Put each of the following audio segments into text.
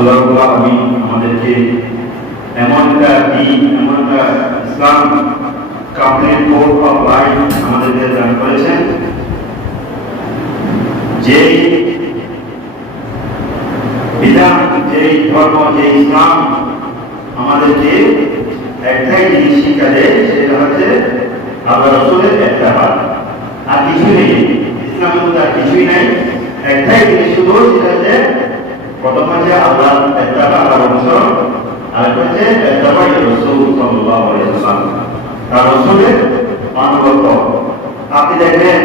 আল্লাহ রাব্বুল আলামিন আমাদেরকে এমন একটা দিন, এমন একটা ইসলাম কমপ্লিট কোড অফ লাইফ আমাদেরকে দান করেছেন, যে বিধান, যে ধর্ম, যে ইসলাম আমাদেরকে একটাই জিনিস শিক্ষা দেয়, সেটা হচ্ছে আল্লাহ রাসূলের ইত্তেবা। আর কিছু নেই, ইসলামের মধ্যে আর কিছুই নাই, একটাই জিনিস শুধু, সেটা হচ্ছে প্রথম হচ্ছে আল্লাহর ইত্তেবা, আল্লাহর অনুসরণ, আর হচ্ছে ইত্তেবা রাসূল সাল্লাল্লাহু আলাইহি ওয়াসাল্লাম, তার রাসূলের আনুগত্য। আপনি দেখবেন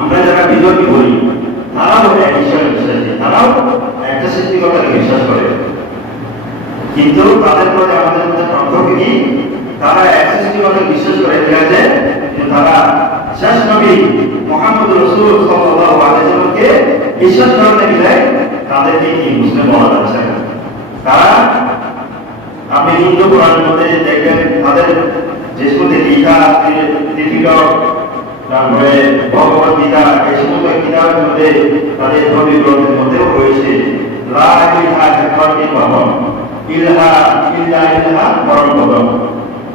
আমরা যারা বিরোধী বলি, তারাও এক ঈশ্বরে বিশ্বাসী, তারাও একটা সৃষ্টিকর্তাকে বিশ্বাস করে, কিন্তু তাদের মধ্যে আমাদের মধ্যে পার্থক্য কি? তারা এক সৃষ্টিকর্তাকে বিশ্বাস করে, ঠিক আছে, কিন্তু তারা শেষ নবী মুহাম্মদ রাসূল সাল্লাল্লাহু আলাইহি ওয়াসাল্লামকে বিশ্বাস করতে গেলে তাদেরকে কি মুসলিম বলা যাচ্ছে না। তারা, আপনি হিন্দু কোরআনের মধ্যে দেখবেন তাদের যে সমস্ত গীতা, ত্রিপিটক, তারপরে ভগবত গীতা, এই সমস্ত কিতাবের মধ্যে, তাদের ধর্মীয় গ্রন্থের মধ্যেও রয়েছে লা ইলাহা ইল্লাল্লাহ, ইলাহা ইল্লা ইলাহা পরম,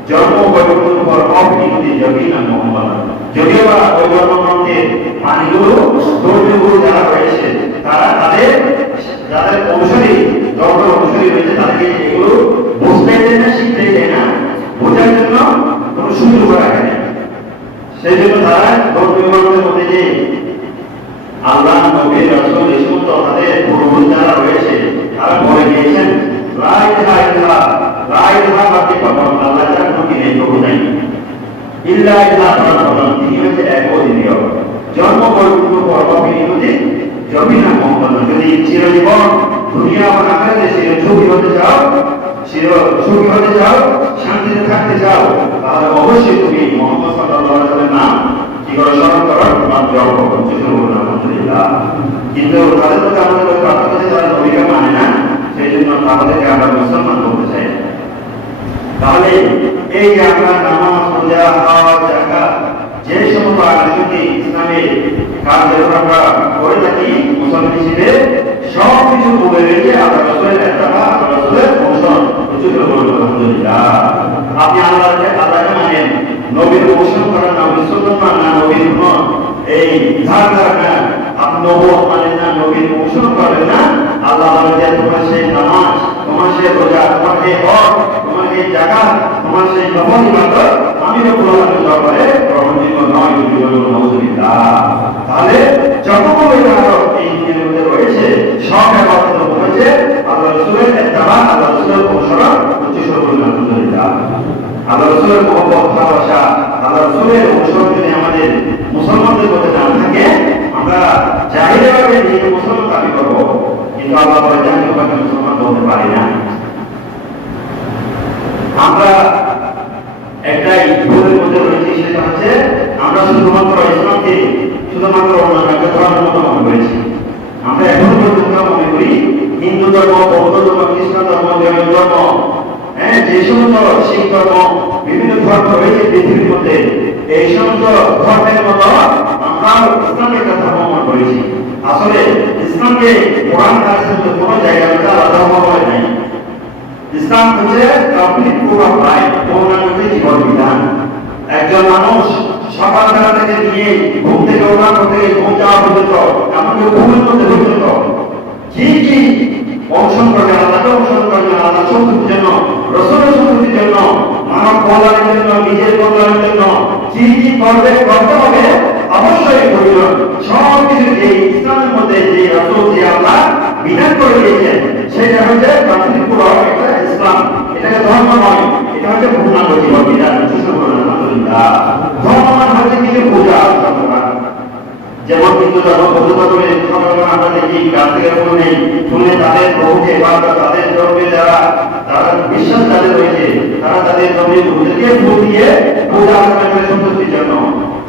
জন্ম পরিবর্তন পর অবিনতি জবিনা মুহাম্মদ। যদিও বা ওই ধর্মগ্রন্থের মানিগুলো, ধর্মীয়গুলো যারা রয়েছে, তারা তাদের যাদের অনুসারী, ধর্মের অনুসারী রয়েছে, তাদেরকে এগুলো বুঝতে দেয় না, শিখতে দেয় না, বোঝার জন্য কোনো সুযোগ রাখে না। সেই জন্য তারা ধর্মীয় গ্রন্থের মধ্যে যে আল্লাহ, নবী, রাসূল, এই সমস্ত তাদের পূর্বপুরুষ যারা রয়েছে, তারা বলে গিয়েছেন লা ইলাহা ইল্লাল্লাহ, লা ইলাহা বাকি পরম, আল্লাহ ছাড়া কোনো নেই, প্রভু নাই, ইল্লা ইলাহা পরম, তিনি হচ্ছে এক অদ্বিতীয়, জন্ম পরিপূর্ণ পর অবিনতি জবিনা মুহাম্মদ। যদি চিরজীবন দুনিয়া ও আখিরাতে সুখী হতে চাও, সুখী হতে চাও, শান্তিতে থাকতে চাও, তাহলে অবশ্যই তুমি মুহাম্মদ সাল্লাল্লাহু আলাইহি ওয়াসাল্লামের নাম কি করে স্মরণ করো, নাম জপ করো, আলহামদুলিল্লাহ। কিন্তু তাদের মধ্যে আমাদের পার্থক্য হচ্ছে তারা নবীকে মানে না, সেই জন্য তাদেরকে আমরা মুসলমান বলতে চাই। তাহলে এই যে আমরা নামাজ, রোজা, হজ, যাকাত, যে সমস্ত আধুনিক ইসলামের কাজ যেগুলো আমরা করে থাকি মুসলমান হিসেবে, সব কিছু বলে রেখে আল্লাহ রাসূলের ইত্তেবা, আল্লাহ রাসূলের অনুসরণ, আলহামদুলিল্লাহ। আপনি আল্লাহকে মানেন, নবীর অনুসরণ করেন না, মুসলমান না, নবীর এই ধার ধার না, আপনি নবুয়ত মানেন না, নবীর অনুসরণ করেন না, আল্লাহ বলেন যে তোমার সেই নামাজ, তোমার সেই রোজা, তোমার সেই হজ, তোমার সেই যাকাত, তোমার সেই নফল ইবাদত আমি রব্বুল আলামিনের দরবারে গ্রহণযোগ্য নয়, আলহামদুলিল্লাহ। তাহলে যতগুলো ইবাদত এই দিনের মধ্যে রয়েছে, সব ইবাদতের মধ্যে রয়েছে আল্লাহ রাসূলের ইত্তেবা, আল্লাহ রাসূলের অনুসরণ, আলহামদুলিল্লাহ। আল্লাহ রাসূলের মহব্বত, ভালোবাসা, আল্লাহ রাসূলের অনুসরণ যদি আমাদের মুসলমানদের মধ্যে না থাকে, আমরা জাহিরভাবে নিজেকে মুসলমান দাবি করবো, কিন্তু আল্লাহ বলে জাহিরভাবে মুসলমান বলতে পারি না। আমরা একটাই ভুলের মধ্যে রয়েছি, সেটা হচ্ছে আমরা শুধুমাত্র ইসলামকে শুধুমাত্র অন্যান্য ধর্মের মতো মনে করেছি। আমরা এখনো পর্যন্ত মনে করি হিন্দু ধর্ম, বৌদ্ধ ধর্ম, খ্রিস্টান ধর্ম, জৈন ধর্ম, যে সমস্ত শিখ ধর্ম, বিভিন্ন ধর্ম রয়েছে পৃথিবীর মধ্যে, এই সমস্ত ধর্মের মতো আমরা ইসলামকে একটা ধর্ম মনে করেছি। আসলে ইসলামকে কোরআন হাদিসের মধ্যে কোনো জায়গায় আলাদা ধর্ম বলে নাই। ইসলাম হচ্ছে কমপ্লিট কোড অফ লাইফ, পূর্ণাঙ্গ জীবন বিধান। একজন মানুষ সকালবেলা থেকে নিয়ে ঘুম থেকে ওঠা থেকে ঘুম যাওয়া পর্যন্ত, এমনকি ঘুমের মধ্যে পর্যন্ত কি কি অনুসরণ করবে, আল্লাহকে অনুসরণ করবে, আল্লাহ সন্তুষ্টির জন্য, রাসূলের সন্তুষ্টির জন্য, মানব কল্যাণের জন্য, নিজের কল্যাণের জন্য কি কি করবে, করতে হবে, অবশ্যই প্রয়োজন। সব কিছু এই ইসলামের মধ্যে যে রাসূল, যে আল্লাহ বিধান করে দিয়েছেন, সেটা হচ্ছে কমপ্লিট কোড অফ একটা ইসলাম। এটাকে ধর্ম নয়, এটা হচ্ছে পূর্ণাঙ্গ জীবন বিধান, আলহামদুলিল্লাহ। ধর্ম মানে হচ্ছে কিছু পূজা আরাধনা, যেমন হিন্দু ধর্ম, বৌদ্ধ ধর্মে সকালবেলা আমরা দেখি গাছ থেকে শুনে তাদের প্রভুকে বা তাদের ধর্মে যারা বিশ্বাস তাদের রয়েছে, তারা তাদের ধর্মের গুরুদেরকে ফুল দিয়ে পূজা আরাধনা করে সন্তুষ্টির জন্য।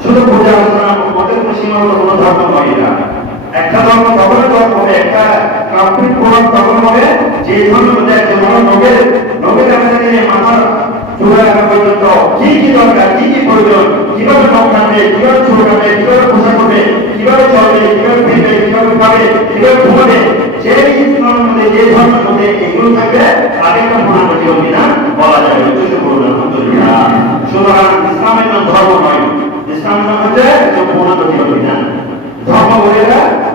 শুধু পূজা আরাধনা মধ্যে কোনো সীমাবদ্ধ কোনো ধর্ম নয় এটা। একটা ধর্ম তখন ধর্ম হবে, একটা কমপ্লিট কোড তখন হবে যে ধর্মের মধ্যে একজন নবের কাছ থেকে মাথার চূড়া রাখা পর্যন্ত কি কি দরকার, কি কি প্রয়োজন, কিভাবে নখ কাটবে, কিভাবে চুল কাটবে, কিভাবে পোশাক করবে, কিভাবে চলবে, কিভাবে ফিরবে, কিভাবে খাবে, কিভাবে ঘুমাবে, যে ইসলামের মধ্যে যে ধর্মের মধ্যে এগুলো থাকবে তাকে একটা মহানবী অভিধান বলা যাবে। আলহামদুলিল্লাহ। সুতরাং ইসলামের নাম ধর্ম নয়, ইসলামের নাম হচ্ছে মহানবী অভিধান। ধর্ম বলে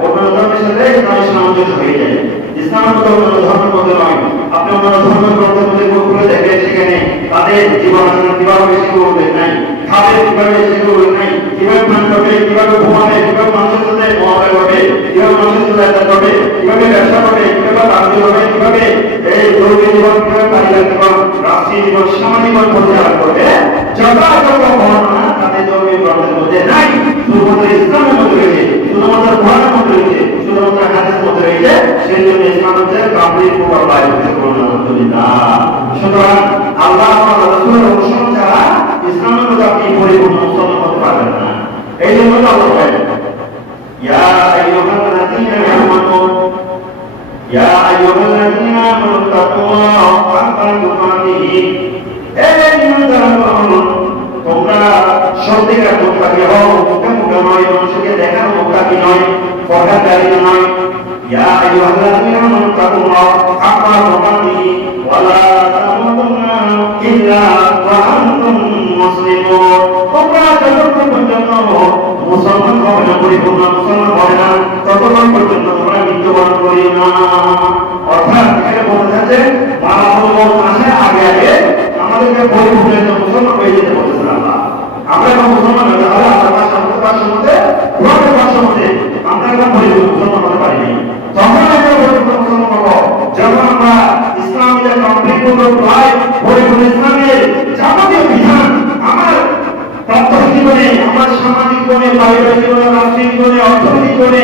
অন্য ধর্মের সাথে ইসলামের সামঞ্জস্য হয়ে যায়। ইসলামের মধ্যে অন্য ধর্মের মধ্যে নয়। আপনি অন্য ধর্মের গ্রন্থের মধ্যে করে দেখবেন সেখানে তাদের জীবন কিভাবে সেগুলো উল্লেখ নাই, খাবে কিভাবে সেগুলো উল্লেখ নাই, কিভাবে পান করবে, কিভাবে ঘুমাবে, কিভাবে মানুষের সাথে মহাবে করবে, কিভাবে মানুষের সাথে একটা করবে, কিভাবে ব্যবসা করবে, কিভাবে বাণিজ্য করবে, কিভাবে এই দৈনিক জীবন, কিভাবে পারিবারিক জীবন, রাষ্ট্রীয় জীবন, সামাজিক জীবন পরিচালনা করবে, যথাযথ বর্ণনা তাদের ধর্মীয় গ্রন্থের মধ্যে নাই। শুধুমাত্র ইসলামের মধ্যে রয়েছে, শুধুমাত্র কোরআনের মধ্যে রয়েছে, শুধুমাত্র হাদিসের মধ্যে রয়েছে। সেই জন্য ইসলাম হচ্ছে কামড়ির পূর্ব পায় আলহামদুলিল্লাহ। সুতরাং আল্লাহ রাসূলের অনুসরণ ছাড়া ইসলামের মধ্যে আপনি পরিপূর্ণ মুসলমান হতে পারবেন না। এই জন্য আল্লাহ বলেন ইয়া আইয়ুহাল্লাযীনা আমানু ইয়া আইয়ুহাল্লাযীনা আমানু তাকুল্লাহ হাক্কা তুকাতিহি। এই ঈমানদারগণ, তোমরা সত্যিকার মুত্তাকি হও, মুখে নয়, মানুষকে দেখানো মুত্তাকি নয়, ফরহাদারি নয়। ইয়া আইয়ুহাল্লাযীনা আমানু তাকুল্লাহ হাক্কা তুকাতিহি ওয়া লা তামুতুন্না ইল্লা ওয়া আনতুম মুসলিমুন। তোমরা যতক্ষণ পর্যন্ত মুসলমান হবে না, পরিপূর্ণ মুসলমান হবে না, ততক্ষণ পর্যন্ত তোমরা মৃত্যুবরণ করিও না। অর্থাৎ এখানে বলা যাচ্ছে মারাত্মক আসার আগে আগে আমাদেরকে পরিপূর্ণ মুসলমান হয়ে যেতে বলতেছেন আল্লাহ। আমরা এখন মুসলমান হতে হবে, আমরা ভাষার মধ্যে আমরা এখন পরিপূর্ণ মুসলমান হতে পারিনি। যখন আমরা পরিপূর্ণ মুসলমান হবো, যখন আমরা ইসলামের কমপ্লিট পরিপূর্ণ ইসলামের যাবতীয় বিধান আমার প্রাত্যহিক জীবনে, আমার সামাজিক জীবনে, পারিবারিক জীবনে, রাষ্ট্রীয় জীবনে, অর্থনৈতিক জীবনে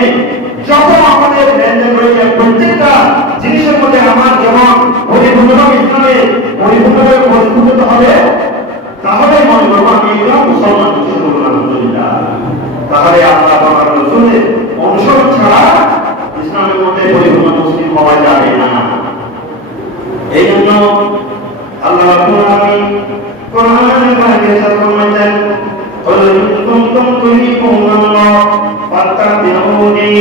যত আমাদের লেনদেন রয়েছে, প্রত্যেকটা জিনিসের মধ্যে আমার যেমন পরিপূর্ণভাবে ইসলামের পরিপূর্ণভাবে পরিপূর্ণ হবে, তাহলে মনে করবো আমি একজন মুসলমান। আলহামদুলিল্লাহ। তাহলে আল্লাহ আমার রাসূলের অনুসরণ ছাড়া ইসলামের মধ্যে পরিপূর্ণ মুসলিম হওয়া যাবে না। এই জন্য আল্লাহ রাব্বুল আলামিন কোরআনে কারিমে ফরমাতেন قل إن كنتم تحبون الله فاتبعوني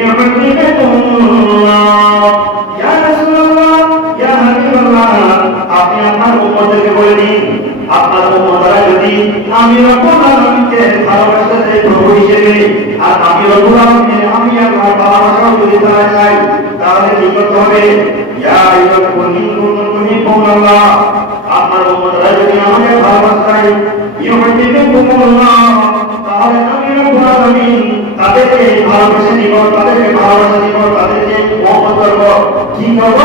يحببكم الله। يا رسول الله, يا حبيب الله, আপনি আপনার উম্মতকে বলে দিন, আপনার উম্মতরা যদি আমি রব্বুল আলামিনকে ভালোবাসতে চাই প্রভু হিসেবে, আর আমি রব্বুল আলামিন আমি আল্লাহর ভালোবাসাও যদি তারা চাই, তাহলে কি করতে হবে? ইয়া আইয়ুহাল্লাযীনা তুহিব্বুনাল্লাহ, আপনার উম্মতরা যদি আমাকে ভালোবাসতে চায়, ইউহিব্বুকুমুল্লাহ, তাহলে আমি রব্বুল আলামিন তাদেরকে ভালোবাসা দিব, তাদেরকে মহব্বত করব। কি করব?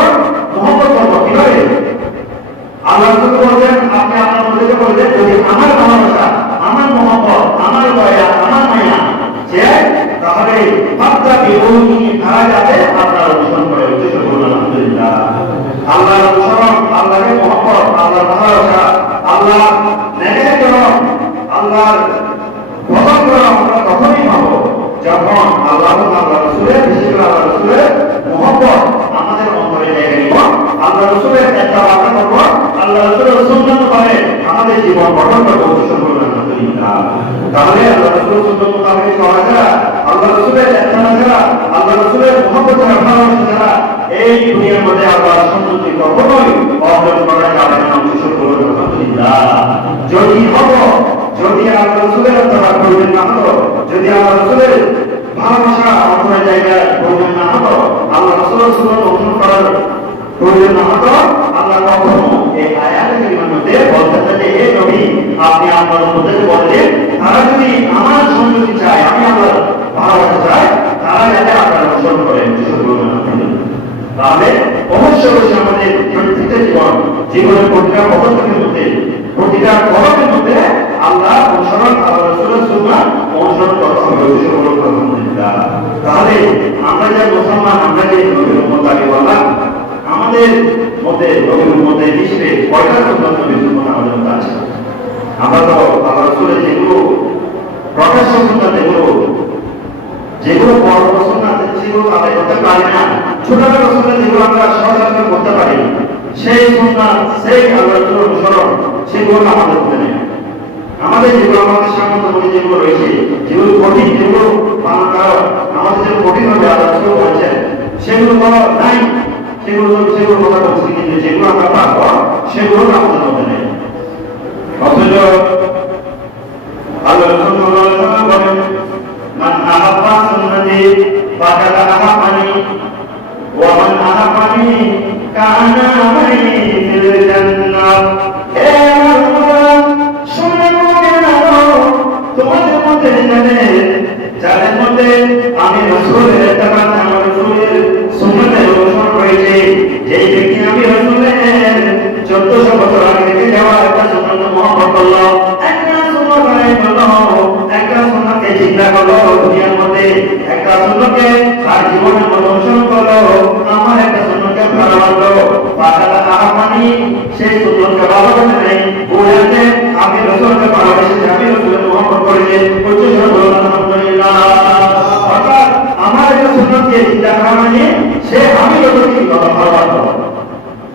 মহব্বত করব। কিভাবে? আল্লাহ রাসূল বলেন, আপনি আপনার মধ্যে বলেন যদি আমার ভালোবাসা, আমার মহব্বত, আমার দয়া, আমার মায়া যে, তাহলে ফাত্তাবিউনি, তারা যাতে আপনার অনুসরণ করে। আলহামদুলিল্লাহ। আল্লাহর অনুসরণ, আল্লাহকে মহব্বত, আল্লাহর ভালোবাসা, আল্লাহ নেকের করম, আল্লাহর ভজন করম আমরা তখনই পাবো যখন আল্লাহ রাসূলের, বিশেষ করে আল্লাহ রাসূলের মহব্বত আমাদের অন্তরে লেগে নিব, আল্লাহ রাসূলের ইত্তেবা করব, আল্লাহ রাসূলের সুন্নাত করে আমাদের জীবন গঠন করব। আলহামদুলিল্লাহ। তাহলে আল্লাহ রাসূলের সুন্নাত মোতাবেক চলা ছাড়া, আল্লাহ রাসূলের ইত্তেবা ছাড়া, আল্লাহ রাসূলের মহব্বত ছাড়া, ভালোবাসা ছাড়া এই দুনিয়ার মধ্যে আল্লাহর সন্তুষ্টি কখনোই অর্জন করা যাবে না। আলহামদুলিল্লাহ। যদি আল্লাহ রাসূলের ইত্তেবা করবেন না হতো, যদি আল্লাহ রাসূলের ভালোবাসা অন্তরের জায়গায় করবেন না হতো, আল্লাহ রাসূলের সুন্নাত অনুসরণ করার প্রয়োজন না হতো, আল্লাহ কখনো এই আয়াতের মধ্যে বলতেন যে হে নবী, আপনি আপনার উম্মতকে বলেন তারা যদি আমার সন্তুষ্টি চায়, আমি আল্লাহর ভালোবাসা চাই, তারা যাতে আপনার অনুসরণ করেন। তাহলে অবশ্যই আমাদের প্রত্যেকটা জীবনের প্রতিটা পদক্ষেপের মধ্যে, প্রতিটা কর্মের মধ্যে আল্লাহ অনুসরণ, আল্লাহ রাসূলের সুন্নাত অনুসরণ করতে হবে। আলহামদুলিল্লাহ। তাহলে আমরা যে মুসলমান, আমরা যে নবীর উম্মত আগে বললাম, আমাদের মধ্যে নবীর উম্মতের হিসেবে কয়টা সুন্নাত নবীর সুন্নাত আমাদের মধ্যে আছে? আমরা তো আল্লাহ রাসূলের যেগুলো প্রকাশ্য সুন্নাত, যেগুলো বড় সুন্নাত, সেগুলো আদায় করতে পারি না। ছোটখাটো সুন্নাত যেগুলো আমরা সহজে করতে পারি, সেই সুন্নাত, সেই আল্লাহ রাসূলের অনুসরণ, সেগুলো আমাদের মধ্যে নেই। আমাদের যেগুলো আমাদের সামর্থ্যের মধ্যে যেগুলো রয়েছে, যেগুলো কঠিন, যেগুলো পালন করা আমাদের যে কঠিন হবে আল্লাহ রাসূল বলেছেন, সেগুলো তো নাই, সেগুলো কথা বলছি, কিন্তু যেগুলো আমরা পারবো সেগুলো আমাদের মধ্যে নেই। অথচ আল্লাহ রাসূল সাল্লাল্লাহু আলাইহি ওয়াসাল্লাম বলেন, মান আহাব্বা সুন্নতি ফাকাদ আহাব্বানি ওয়া মান আহাব্বানি কানা মাই ফিল জান্নাহ। হে আমার উম্মত, শুনে নাও, তোমাদের মধ্যে যাদের মধ্যে আমি রাসূলের ইত্তেবা, আমার রাসূলের সুন্নতের অনুসরণ করেছে, যেই ব্যক্তি আমি রাসূলের 1400 বছর আগে থেকে দেওয়া একটা সুন্নাত মুহাম্মদ বলল, একটা সুন্নাত বলল, একটা সুন্নাতকে চিন্তা করলো, দুনিয়ার মধ্যে একটা সুন্নাতকে তার জীবনের মধ্যে অনুসরণ করলো, আমার একটা সুন্নাতকে ভালোবাসলো, বাকালা আহমানি, সেই সুন্নাতকে ভালোবাসে নাই, বলেছে আমি রাসূলকে ভালোবাসি, আমি রাসূলের মুহাম্মদ করেছে, উচ্চস্বরে বলুন আলহামদুলিল্লাহ। অর্থাৎ আমার একটা সুন্নাতকে চিন্তা করা মানে সে আমি রাসূলকে ভালোবাসলো,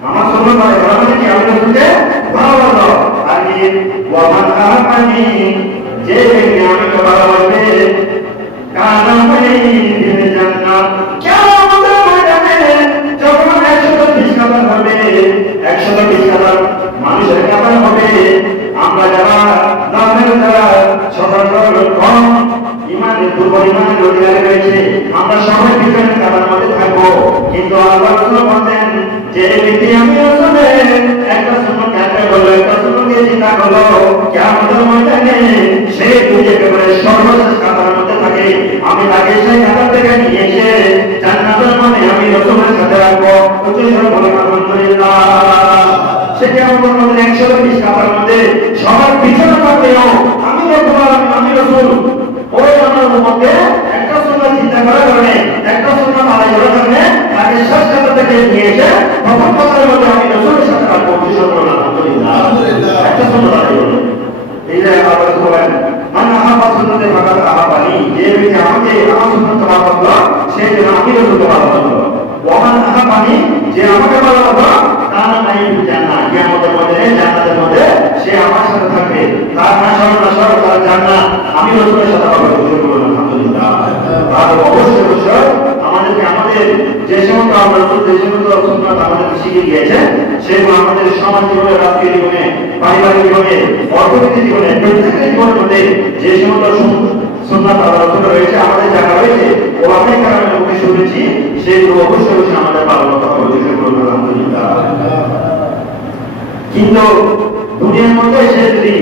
আমার সুন্নাত মানে কি আমি রাসূলকে ভালোবাসলো। আর কি ওয়া মান আহমানি, যে ব্যক্তি আমাকে ভালোবাসবে, কানা মাই ফিল জান্নাহ, কিয়ামতের ময়দানে যখন 120 কাতার হবে, 120 কাতার মানুষের কাতার হবে, আমরা যারা নামের যারা সাধারণ কম ইমানের দুর্বল ইমানের অধিকারী রয়েছে, আমরা সবাই পিছনের কাতার মধ্যে থাকবো। কিন্তু আল্লাহ রাসূল বলেন, যে ব্যক্তি আমি রাসূলের একটা সুন্নাত কাটে বলল, একটা সুন্নাতকে চিন্তা করলো, কিয়ামতের ময়দানে সে দুনিয়াকে বলে সর্বশেষ কাতারের মধ্যে থাকে, আমি তাকে সেই কাতার থেকে নিয়ে এসে জান্নাতের মধ্যে আমি রাসূলের সাথে রাখবো। উচ্চস্বরে বলুন আলহামদুলিল্লাহ। সে কিয়ামতের মধ্যে 120 কাতারের মধ্যে সবার পিছনে থাকলেও আমি রাসূল ওই আমার উম্মতকে একটা সুন্নাত চিন্তা করার কারণে, একটা সুন্নাত আদায় করার কারণে তাকে শেষ কাতার থেকে নিয়ে এসে প্রথম কাতারের মধ্যে আমি রাসূলের সাথে রাখবো। উচ্চস্বরে বলুন আলহামদুলিল্লাহ। একটা সুন্নাত আদায় করবে, এই যে আল্লাহ বলেন, মান আহাব্বা সুন্নতি ফাকাদ আহাব্বানি, যে ব্যক্তি আমাকে আমার সুন্নাতকে ভালোবাসলো, সে যেন আমি রাসূলকে ভালোবাসলো। ওয়া মান আহাব্বানি, যে আমাকে ভালোবাসলো, কানা মাই ফিল জান্নাহ, কিয়ামতের মধ্যে জান্নাতের মধ্যে সে আমার সাথে থাকবে, তার নাসর তার জান্নাত আমি রাসূলের সাথে পাবো। আলহামদুলিল্লাহ। আর অবশ্যই আমাদেরকে আমাদের যে সমস্ত আমরা যে সমস্ত সুন্নাত আমাদেরকে শিখিয়ে দিয়েছে, সেগুলো আমাদের সমাজ জীবনে, রাষ্ট্রীয় জীবনে, পারিবারিক জীবনে, অর্থনৈতিক জীবনে, প্রত্যেকের জীবনের মধ্যে যে সমস্ত সুন্নাত আলোচনা রয়েছে, আমাদের জানা রয়েছে, ও অনেক কারণে মুখে শুনেছি, সেগুলো অবশ্যই আমাদের পালন করতে হবে। আলহামদুলিল্লাহ। কিন্তু দুনিয়ার মধ্যে সে যদি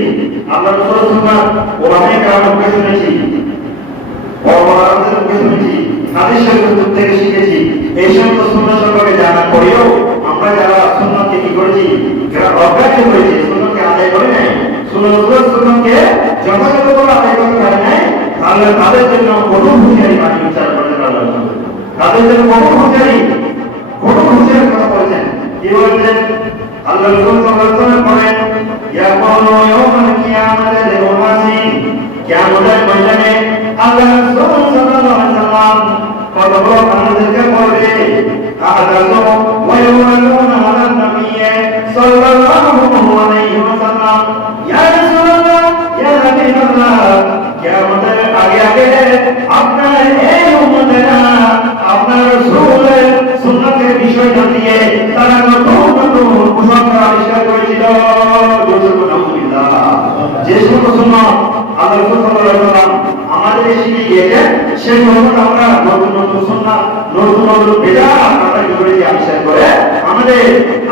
আমরা রাসূলের সুন্নাত ও অনেক কারণে মুখে শুনেছি, মুখে শুনেছি, হাদিস শরীফ থেকে শিখেছি, এই সমস্ত সুন্নাত সম্পর্কে জানার পরেও আমরা যারা সুন্নাতকে কি করেছি, অগ্রাহ্য করেছি, সুন্নাতকে আদায় করে নাই, সুন্নাতকে যথাযথভাবে আদায় করতে পারে নাই, তাহলে তাদের জন্য কোনো হুঁশিয়ারি বাণী উচ্চারণ করতে পারলাম না। তাদের জন্য কোনো হুঁশিয়ারি কথা বলেছেন। কি বলেছেন? আল্লাহ রাসূল সাল্লাল্লাহু আলাইহি ওয়াসাল্লাম বলেন, ইয়াকুলু ইয়াওমাল কিয়ামাতি লিল-মুনাসি, কিয়ামতের ময়দানে আল্লাহ রাসূল সাল্লাল্লাহু আলাইহি ওয়াসাল্লাম কত বড় মানুষদেরকে বলবে, আহাদাতু ওয়া ইয়াকুলুনা আলা নবিয়্যি সাল্লাল্লাহু আলাইহি ওয়াসাল্লাম, ইয়া রাসূলুল্লাহ, ইয়া হাবিবাল্লাহ, কিয়ামতের আগে আগে আপনার এই উম্মতেরা আপনার রাসূলের সুন্নাতের বিষয়টা দিয়ে তারা নতুন কুসংস্কার আবিষ্কার করেছিল। যে সমস্ত সুন্নাত আল্লাহ রাসূল সাল্লাল্লাহু আলাইহি ওয়াসাল্লাম আমাদের শিখিয়ে দিয়েছেন, সেগুলো আমরা নতুন সুন্নাত, নতুন বিদআত আমরা কি করেছি, আবিষ্কার করে আমাদের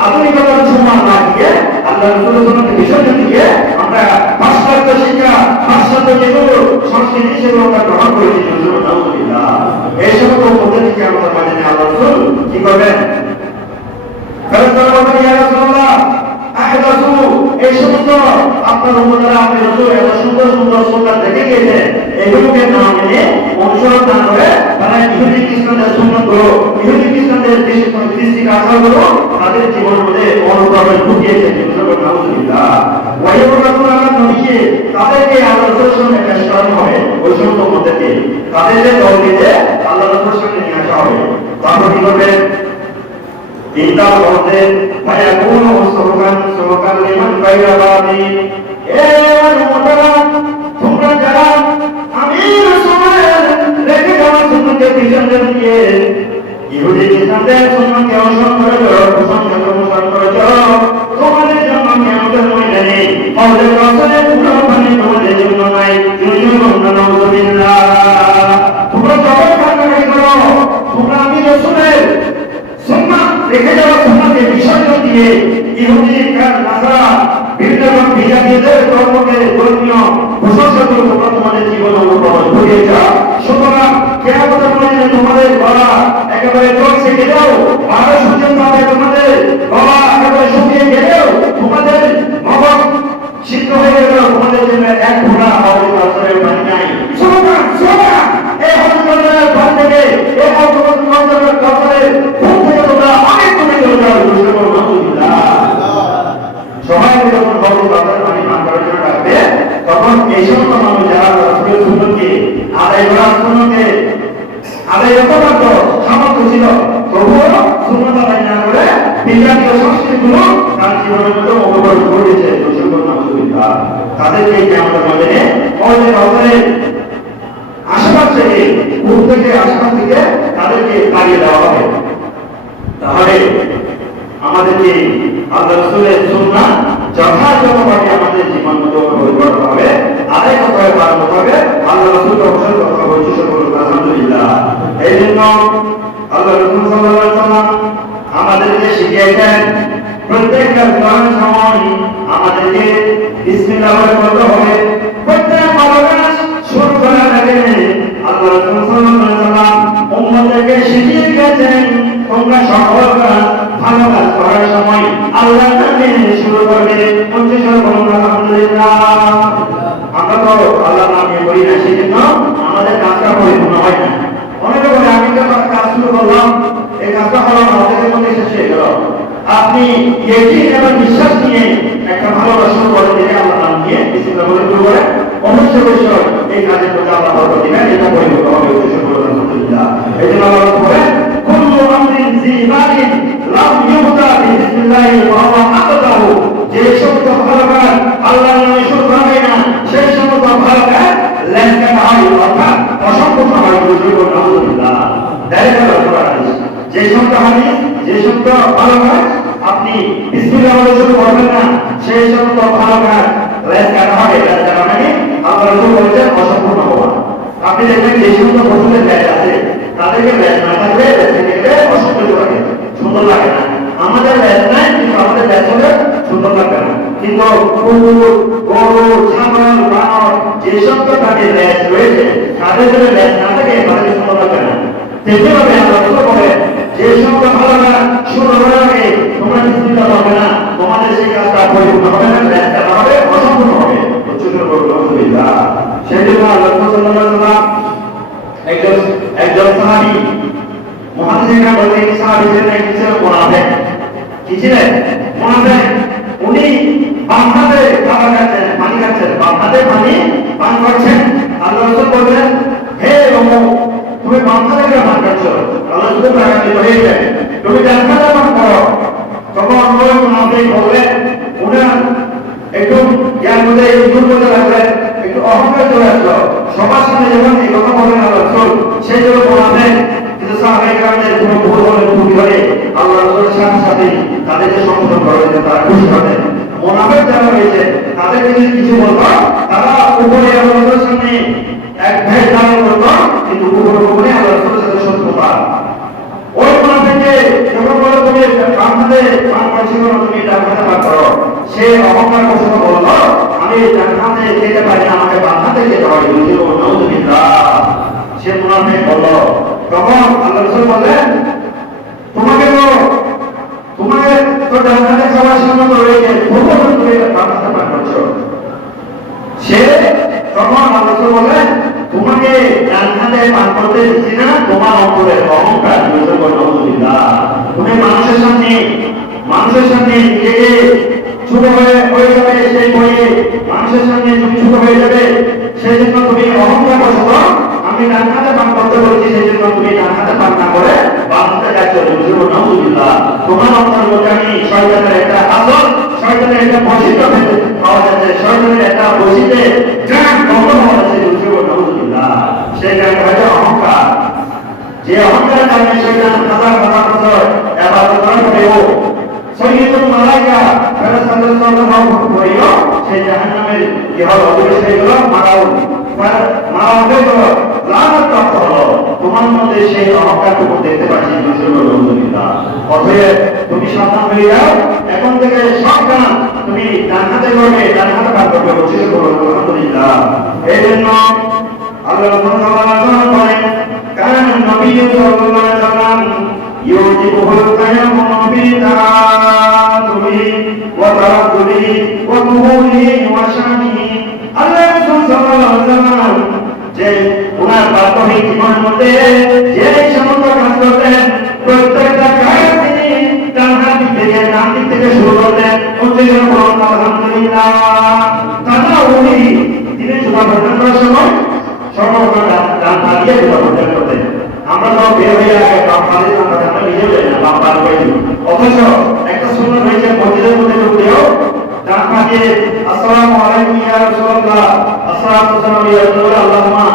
আধুনিকতার সম্মান না দিয়ে আল্লাহ রাসূলের সুন্নাতের বিষয়টা দিয়ে আমরা পাশ্চাত্য শিক্ষা, পাশ্চাত্য যেগুলো সংস্কৃতি, সেগুলো আমরা গ্রহণ করেছি। আলহামদুলিল্লাহ। এই সমস্ত পদ্ধতিকে আমাদের মাঝে আল্লাহ রাসূল কি করবেন? ফেরেশতারা বলবেন, ইয়া রাসূলুল্লাহ, আহদাসু, এই সমস্ত আপনার উম্মতরা আপনি রাসূল এত সুন্দর সুন্দর সুন্নাত দেখে গিয়েছেন, এগুলোকে না মেনে অনুসরণ না করে তারা ইহুদি খ্রিস্টানদের সুন্নাতগুলো, ইহুদি খ্রিস্টানদের দৃষ্টির আচারগুলো তাদের জীবনের মধ্যে অনুকরণ ঢুকিয়েছেন। আলহামদুলিল্লাহ। ওয়াইয়াকুলুনা আলা নবিয়্যি, তাদেরকে আল্লাহ রাসূলের সামনে পেশ করানো হবে, ওই সমস্ত উম্মতকে তাদের দল দিতে আল্লাহ রাসূলের সামনে নিয়ে আসা হবে। তারপর কি করবেন? ইনতাল বলতে ফায়াকুনু সুবহান লিমান বাইরা বাদি, এ উম্মতরা, তোমরা যারা আমি রাসূলের রেখে যাওয়া সুন্নাতকে পিছনে দিয়ে ইহুদি খ্রিস্টানদের সুন্নতকে অনুসরণ করেছ, কুসংস্কারকে অনুসরণ করেছ, তোমাদের জন্য কিয়ামতের ময়দানে কওলে রাসূলের পুরো পানি তোমাদের জন্য নাই। নাউযুবিল্লাহ। তোমরা জবাব কান্নাকাটি করো, তোমরা আমি রাসূলের সুন্নাত রেখে যাওয়া সুন্নাতকে বিসর্জন দিয়ে ইহুদি নাসারা বিভিন্ন বিজাতীয়দের ধর্মকে ধর্মীয় কুসংস্কার তোমরা তোমাদের জীবন অনুভব করিয়েছ। সুতরাং কিয়ামতের ময়দানে তোমাদের গলা একেবারে চলছে গেলেও, আরো সূর্যের তাপে তোমাদের গলা একেবারে শুকিয়ে গেলেও, তোমাদের মগজ সিদ্ধ হয়ে গেলেও তোমাদের জন্য এক ঘোড়া হজরতের পানি নাই। সুতরাং এই হজরতের পান থেকে এই হজরতের কাপড়ের ঘুম থেকে তোমরা অনেক দূরে চলে যাও। সবাই যখন হজরতের পানি পান করার জন্য ডাকবে, তখন এই সমস্ত মানুষ যারা রাসূলের সুন্নতকে আদায় করার সুন্নতকে আদায় করতে পারত, সামর্থ্য ছিল, তবুও সুন্নত আদায় না করে বিজাতীয় সংস্কৃতিগুলো তার জীবনের মধ্যে অবলম্বন করেছে। তাদেরকে কিয়ামতের ময়দানে কওলে রাসূলের আশীর্বাদ থেকে, পূর্ব থেকে আশীর্বাদ থেকে তাদেরকে তাড়িয়ে দেওয়া হবে। তাহলে আমাদেরকে আল্লাহ রাসূলের সুন্নাহ যথাযথভাবে আমাদের জীবন মধ্যে অনুভব করতে হবে, আদায় করতে হবে, পালন করতে হবে। আল্লাহ রাসূলের অবসর কথা বলছি, সকল আলহামদুলিল্লাহ। এই জন্য আল্লাহ রাসূল সাল্লাল্লাহু আলাইহি ওয়াসাল্লাম আমাদেরকে শিখিয়েছেন প্রত্যেকটা গান সময় আমাদেরকে বিসমিল্লাহ বলে করতে হবে। প্রত্যেক ভালো কাজ শুরু করার আগে আল্লাহ রাসূল সাল্লাল্লাহু আলাইহি ওয়াসাল্লাম উম্মতকে শিখিয়ে গেছেন, তোমরা সকল কাজ ভালো কাজ করার সময় আল্লাহর নামে শুরু করবে। আলহামদুলিল্লাহ। আমরা তো আল্লাহর নামে করি না, সেজন্য আমাদের কাজটা পরিপূর্ণ হয় না। অনেকে বলে আমি তো কাজ শুরু করলাম, এই কাজটা হলো না, অনেকের মধ্যে শেষ হয়ে গেল। আপনি ইয়াকিন এবং বিশ্বাস নিয়ে একটা ভালোবাসা শুরু করে দিলে, আল্লাহর নাম নিয়ে বিসমিল্লাহ বলে শুরু করে, অবশ্যই এই কাজের প্রতি আল্লাহ বরকত দিবেন, এটা পরিপূর্ণ হবে। আলহামদুলিল্লাহ। এই জন্য আল্লাহ বলেন কুল্লু আমরিন যিবালিন লাম ইউতা বিসমিল্লাহি ওয়া হুয়া আবদাহু। যে সমস্ত ভালো কাজ আল্লাহর নামে শুরু করা হয় না, সেই সমস্ত ভালো কাজ লেখা হয়, অর্থাৎ অসম্পূর্ণ হয়। আলহামদুলিল্লাহ। যে সমস্ত হাদিস, যে সমস্ত ভালো কাজ আপনি বিসমিল্লাহ বলে শুরু করবেন না, সেই সমস্ত ভালো কাজ লেখা হবে। লেখা মানে আল্লাহ রাসূল বলেছেন অসম্পূর্ণ হওয়া। আপনি দেখবেন যে সমস্ত বস্তুদের লেজ আছে, তাদেরকে লেজ না থাকলে দেখতে অসম্পূর্ণ লাগে, সুন্দর লাগে না। আমাদের লেজ নাই, কিন্তু আমাদের লেজ হলে সুন্দর লাগবে না। কিন্তু কুকুর, গরু, ছাগল, বানর যে সমস্ত তাদের লেজ রয়েছে, তাদের যদি লেজ না থাকে তাদের সুন্দর লাগবে না। তেমনিভাবে আল্লাহ রাসূল বলেন যে সমস্ত ভালো কাজ শুরু করার আগে তোমরা বিসমিল্লাহ বলবে না, তোমাদের সেই কাজটা পরিপূর্ণ হবে না, লেজ কাটা হবে, অসম্পূর্ণ হবে। আলহামদুলিল্লাহ। সেই জন্য আল্লাহ রাসূল সাল্লাল্লাহু আলাইহি ওয়াসাল্লাম একজন সাহাবী, মুহাদ্দিসরা বলেন এই সাহাবী ছিলেন একজন মুনাফিক। কি ছিলেন? মুনাফিক। উনি বামহাতে খাবার খাচ্ছেন, পানি খাচ্ছেন, বামহাতে পানি পান করছেন। আল্লাহ রাসূল বলেন, হে অমুক, তুমি বামহাতে কেন পান করছো? আল্লাহ রাসূল রাগান্বিত হয়ে যায়, তুমি ডান হাতে পান করো। তখন ওই মুনাফিক বললেন, উনার একটু জ্ঞান মধ্যে একটু মধ্যে রাখলেন, একটু অহংকার চলে আসলো। সবার সামনে যখন এই কথা বলেন আল্লাহ রাসূল, সেই জন্য মুনাফিক কিন্তু সাহাবায়ে কেরামদের কোনো ভুল হলে ভুল করে আল্লাহ রাসূলের সাথে সাথে তাদেরকে সম্বোধন করেন, তারা খুশি হতেন। মুনাফিক যারা রয়েছে তাদেরকে যদি কিছু বলতো, তারা উপরে আল্লাহ রাসূলের সামনে এক ভেদ দাঁড়িয়ে করতো, কিন্তু উপরে আল্লাহ রাসূলের সাথে শত্রুতা। ওই মুনাফিককে যখন বলে তুমি বাম হাতে পান করছো না, তুমি ডান হাতে পান করো, সে অহংকার বশত বলল আমি ডান হাতে খেতে পারি না, আমাকে বাম হাতে খেতে হয়। আলহামদুলিল্লাহ। সে মুনাফিক বলল। তখন আল্লাহ রাসূল বললেন, তোমাকে তো ডান হাতে খাওয়ার সুন্নাত রয়েছে, তবুও তুমি বাম হাতে পান করছো। সে তখন আল্লাহ রাসূল বললেন, তোমাকে ডান হাতে পান করতে দিচ্ছি না, তোমার অন্তরের অহংকার। আলহামদুলিল্লাহ। তুমি মানুষের সামনে নিজেকে ছোট হয়ে যাবে, সেই বইয়ে মানুষের সামনে তুমি ছোট হয়ে যাবে, সেই জন্য তুমি অহংকার বশত আমি ডান হাতে পান করতে বলছি, সেই জন্য তুমি ডান হাতে পান না করে বাম হাতে যাচ্ছ। আলহামদুলিল্লাহ। তোমার অন্তর মধ্যে আমি শয়তানের একটা আসল, শয়তানের একটা বৈশিষ্ট্য পাওয়া যাচ্ছে, শয়তানের একটা বৈশিষ্ট্যে জ্ঞান বন্ধ হওয়া যাচ্ছে। আলহামদুলিল্লাহ। সেই জ্ঞানটা হচ্ছে অহংকার। যে অহংকারের কারণে শয়তান হাজার হাজার বছর ইবাদত করার পরেও সৈয়দুল মালাইকা ফেরেশতাদের সঙ্গে করিও সেই জাহান্নামের ইহল অভিবেশ হয়ে গেল মারাউন হয়ে গেল লানত প্রাপ্ত হলো। তোমার মধ্যে সেই অহংকারটুকু দেখতে পাচ্ছি আলহামদুলিল্লাহ। অতএব তুমি সাবধান হয়ে যাও, এখন থেকে সাবধান, তুমি ডান হাতে করবে, ডান হাতে কাজ করবে, বলছি আলহামদুলিল্লাহ। এই জন্য আল্লাহ সুবহানাহু বলেন কান নবী সাল্লাল্লাহু আলাইহি ওয়াসাল্লাম ইউজিবুল কায়ামু বিতাআতুহি ওয়া তারাকুহি ওয়া কুহুরিহি ওয়া শানিহি। আল্লাহ রাসূল সাল্লাল্লাহু আলাইহি ওয়াসাল্লাম যে ওনার বাস্তবিক জীবনের মধ্যে যে সমস্ত কাজ করতেন প্রত্যেকটা কাজ তিনি ডান হাত থেকে ডান দিক থেকে শুরু করতেন। আলহামদুলিল্লাহ। তারা উনি তিনি জুতা বর্জন করার সময় সর্বপ্রথম ডান পা দিয়ে জুতা বর্জন করতেন। আমরা তো বের হয়ে আগে বাম পা দিয়ে আমরা নিজেও জানি না বাম পা করে দিই। অথচ একটা সুন্নাত রয়েছে মসজিদের মধ্যে ঢুকলেও ডান পা দিয়ে আসসালামু আলাইকুম ইয়া রাসূলুল্লাহ, আসসালামু আলাইকুম ইয়া রাসূলুল্লাহ, আল্লাহুম্মা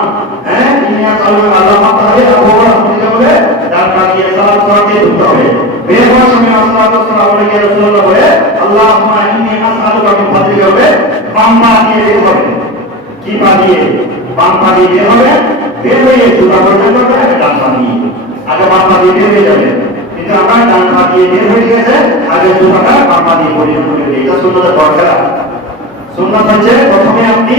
ইন্নী আসালুকা আল্লাহুম্মা তাআলা আবু বকর বলে ডান পা দিয়ে সালাম দিয়ে ঢুকতে হবে। বের হওয়ার সময় আসসালামু আলাইকুম ইয়া রাসূলুল্লাহ বলে আল্লাহুম্মা ইন্নী আসালুকা মিন ফাদলিকা বলে বাম পা দিয়ে বের হবে। কি পা দিয়ে? বাম পা দিয়ে বের হবে। বের হয়ে জুতা বর্জন করবে ডান পা দিয়ে। আগে বাম পা দিয়ে বের হয়ে যাবে, কিন্তু আমরা ডান পা দিয়ে বের হয়ে গেছে, আগে জুতাটা বাম পা দিয়ে পরিধান করে দিই। এটা সুন্নতের দরকার। সুন্নাত হচ্ছে প্রথমে আপনি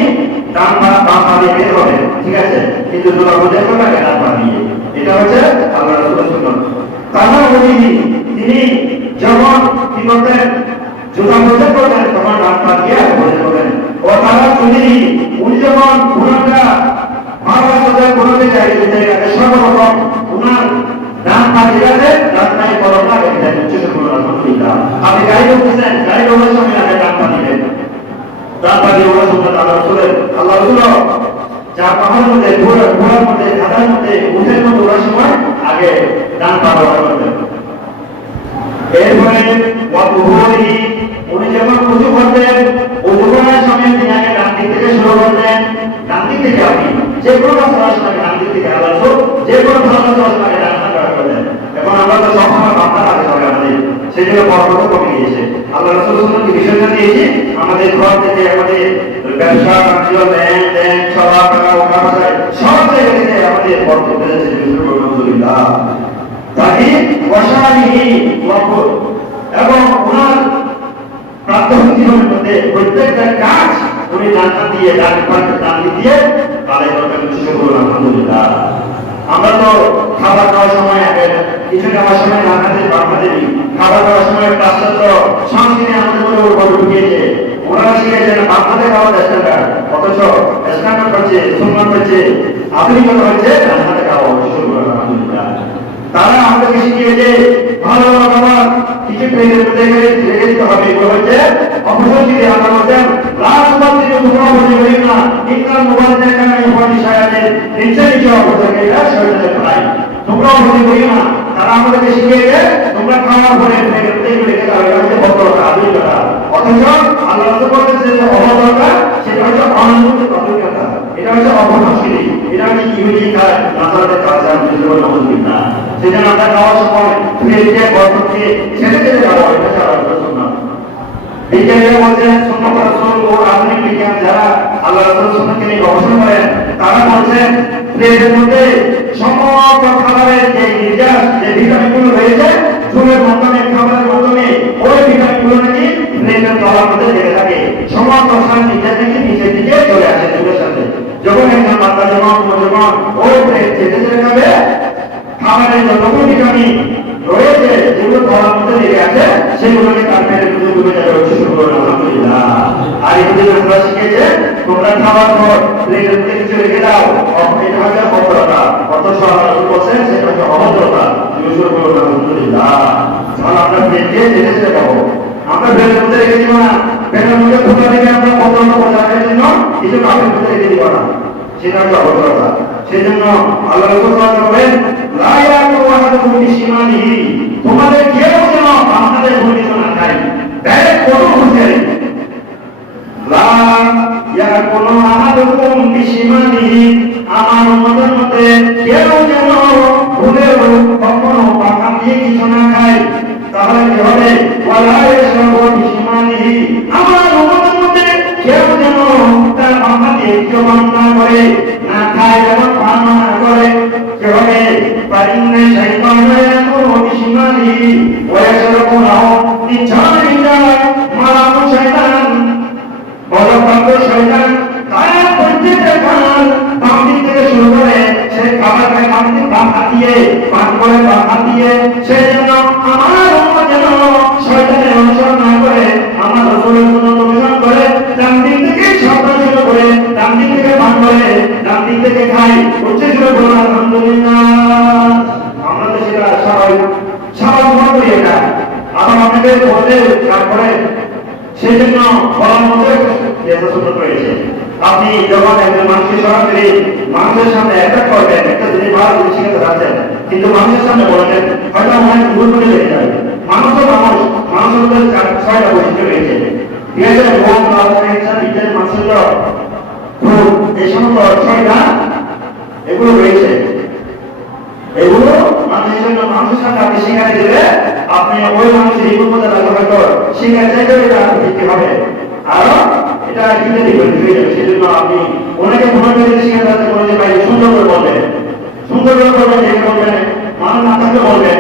ডান পা বাম পা দিয়ে বের হবেন, ঠিক আছে, কিন্তু জুতা বর্জন করবে আগে ডান পা দিয়ে। এটা হচ্ছে আল্লাহর রাসূলের সুন্নাত। তারা তিনি যখন কি করতেন জুতা বর্জন করতেন তখন ডান পা দিয়ে বর্জন করতেন। ও তারা উনি যখন গুনাহটা গুনাতে যায় সর্বপ্রথম উনার ডান পা দিলাতে ডান পায়ে কলমটা রেখে দেন। আলহামদুলিল্লাহ। আপনি গাড়ি করতেছেন, গাড়ি ওঠার সময় আগে ডান পা দিবেন। ডান পা দিয়ে ওঠার সময় আল্লাহ রাসূলের যা পাহাড়ের মধ্যে ঘোড়ার মধ্যে গাধার মধ্যে উঠের মধ্যে ওঠার সময় আগে ডান পা ব্যবহার করতেন। এরপরে উনি যখন উঁচু করতেন উঁচু করার সময় তিনি আগে ডান দিক থেকে শুরু করতেন। ডান দিক থেকে আপনি যে কোনো কাজ করার সময় ডান দিক থেকে আল্লাহ যে কোনো ভালো কাজ করার সময় ডান হাত ব্যবহার করতেন। এখন আমরা তো সবসময় বাম হাত আগে চলে আমাদের, সেই জন্য বরকত কমে গিয়েছে। আল্লাহ রাসূল সুন্নাতকে বিষয়টা দিয়েছি আমাদের ঘর থেকে আমাদের ব্যবসা বাণিজ্য লেনদেন চলা টাকা ওঠা বাজার সব জায়গা থেকে আমাদের বরকত পেয়েছে। আলহামদুলিল্লাহ। তাই ওয়াশানিহি ওয়াকুল এবং ওনার প্রাত্যহিক জীবনের মধ্যে প্রত্যেকটা কাজ উনি ডান হাত দিয়ে ডান দিক দিয়ে আদায় করতেন। আলহামদুলিল্লাহ। আমরা তো খাবার খাওয়ার সময় আগে কিছু খাওয়ার সময় ডান হাতে বাম হাতে দিই। খাবার খাওয়ার সময় পাশ্চাত্য সংস্কৃতি আমাদের মধ্যে উপর ঢুকিয়েছে। ওনারা শিখেছেন বাম হাতে খাওয়ার স্ট্যান্ডার্ড, অথচ স্ট্যান্ডার্ড হচ্ছে সুন্নাত হচ্ছে আধুনিকতা হচ্ছে ডান হাতে খাওয়া। আলহামদুলিল্লাহ। তারা আমাদেরকে শিখিয়েছে ভালো খাবার কিছু প্লেটের মধ্যে রেখে দিতে হবে। এগুলো হচ্ছে অপসংস্কৃতি। আমরা বলছেন রাজপথ থেকে তোমরা বসে করি না ইনকাম মোবাইল দেখা নাই হওয়ার সাহায্যে নিচে নিচে অপসংস্কৃতি এটা শরীরে প্রায় তোমরাও বসে করি না। তারা আমাদেরকে শিখিয়েছে তোমরা খাওয়ার পরে প্লেটের মধ্যে রেখে দেওয়া এটা হচ্ছে ভদ্রতা আধুনিকতা। অথচ আল্লাহ বলতেছে যে অভদ্রতা সেটা হচ্ছে অনানুষ্ঠানিক আধুনিকতা, এটা হচ্ছে অপসংস্কৃতি, এটা হচ্ছে ইহুদি কাজ নাসারাদের কাজ। আলহামদুলিল্লাহ। সেজন্য আমরা খাওয়ার সময় প্লেটকে বর্তকে ছেড়ে ছেড়ে খাওয়া এটা ছাড়া সুন্নাত। বিজ্ঞানীরা বলছেন সুন্নাত রাসূল ও আধুনিক বিজ্ঞান যারা আল্লাহ রাসূলের সুন্নাতকে নিয়ে গবেষণা করেন তারা বলছেন প্লেটের মধ্যে সমস্ত খাবারের যে নির্যাস যে ভিটামিনগুলো রয়েছে চুলের মাধ্যমে খাবারের মাধ্যমে ওই ভিটামিনগুলো নাকি প্লেটের তলার মধ্যে লেগে থাকে। সমস্ত সার নিচে থেকে নিচের দিকে চলে আসে চুলের সাথে। যখন একটা বাচ্চা যখন ওই প্লেট চেটে চেটে খাবে খাবারের যত ভিটামিন রয়েছে যেগুলো তলার মধ্যে লেগে আছে সেগুলোকে তার পেটের মধ্যে ডুবে যাবে। আলহামদুলিল্লাহ। আর এগুলো আমরা শিখেছে তোমরা খাবার পর প্লেটের মধ্যে কিছু রেখে দাও, এটা হচ্ছে অভদ্রতা। অথচ আল্লাহ বলছেন সেটা হচ্ছে অভদ্রতা। আলহামদুলিল্লাহ। তাহলে আমরা প্লেটকে চেটে চেটে খাবো, আমরা প্লেটের মধ্যে রেখে দিব না। পেটের মধ্যে খোলা থেকে আমরা অভদ্রতা বজায় জন্য কিছু কাপড়ের মধ্যে রেখে দিব না, সেটা হচ্ছে অভদ্রতা। সেই জন্য আল্লাহ রাসূল বলেন লা ইয়াকুলু আহাদুকুম বিশিমালিহি, তোমাদের কেউ যেন বাম হাতে ভূমিকা না খায়। ডাইরেক্ট কোন বুঝে লা ইয়াকুলু আহাদুকুম বিশিমালিহি, আমার উম্মতের মধ্যে কেউ যেন ভুলে দিয়ে কিছু না খাই তাহলে কি হবে? ওয়ালা ইয়াশরাবু বিশিমালিহি, আমার উম্মতের মধ্যে কেউ যেন তার বাম দিয়ে কেউ পান না করে, না খায় এবং পান না করে, কি হবে? ফাইন্না শাইতানা ইয়াকুলু বিশিমালিহি ওয়া ইয়াশরাবু লাহু, নিশ্চয়ই মারাত্মক শয়তান, বলপ্রাপ্ত শয়তান তার প্রত্যেকটা খান বাম দিক থেকে শুরু করে সে খাবার খায় বাম দিক, বাম হাত দিয়ে পান করে বাম হাত দিয়ে। সেই জন্য আমার উম্মত যেন শয়তানের অনুসরণ না করে, আমার রাসূলের সুন্নাত অনুসরণ করে, ডান দিক থেকে সাবধান শুরু করে, ডান দিক থেকে পান করে, ডান দিক থেকে খায়, উচ্চ সুরে বলুন আলহামদুলিল্লাহ। আমরা তো সেটা সবাই মনে করি এটা, আবার আপনাদের বলতে তারপরে সেই জন্য বলার মধ্যে সুন্নাত রয়েছে। আপনি যখন একজন মানুষকে সরাসরি মানুষের সামনে অ্যাটাক করবেন, একটা জিনিস ভালো জিনিস শিখতে চাচ্ছেন, কিন্তু মানুষের সামনে বলবেন, হয়তো অনেক ভুল করে লেগে যাবে। মানুষের মধ্যে 6টা বৈশিষ্ট্য রয়েছে, ঠিক আছে? ভোগ, ইচ্ছা, বিজ্ঞান, মানসিক, এই সমস্ত 6টা এগুলো রয়েছে। এগুলো মানুষের জন্য মানুষের সাথে আপনি শিখাতে দিলে আপনি ওই মানুষের এই মধ্যে লাগবে, হয়তো শিখাতে চাইলে এটা দিতে হবে, আরো এটা কিনে দিবেন হয়ে যাবে। সেই জন্য আপনি ওনাকে মনে করে শিখাতে বলে যে ভাই সুন্দর করে বলবেন, সুন্দর করে বলবেন, দেখে বলবেন, মানুষ না থাকলে বলবেন,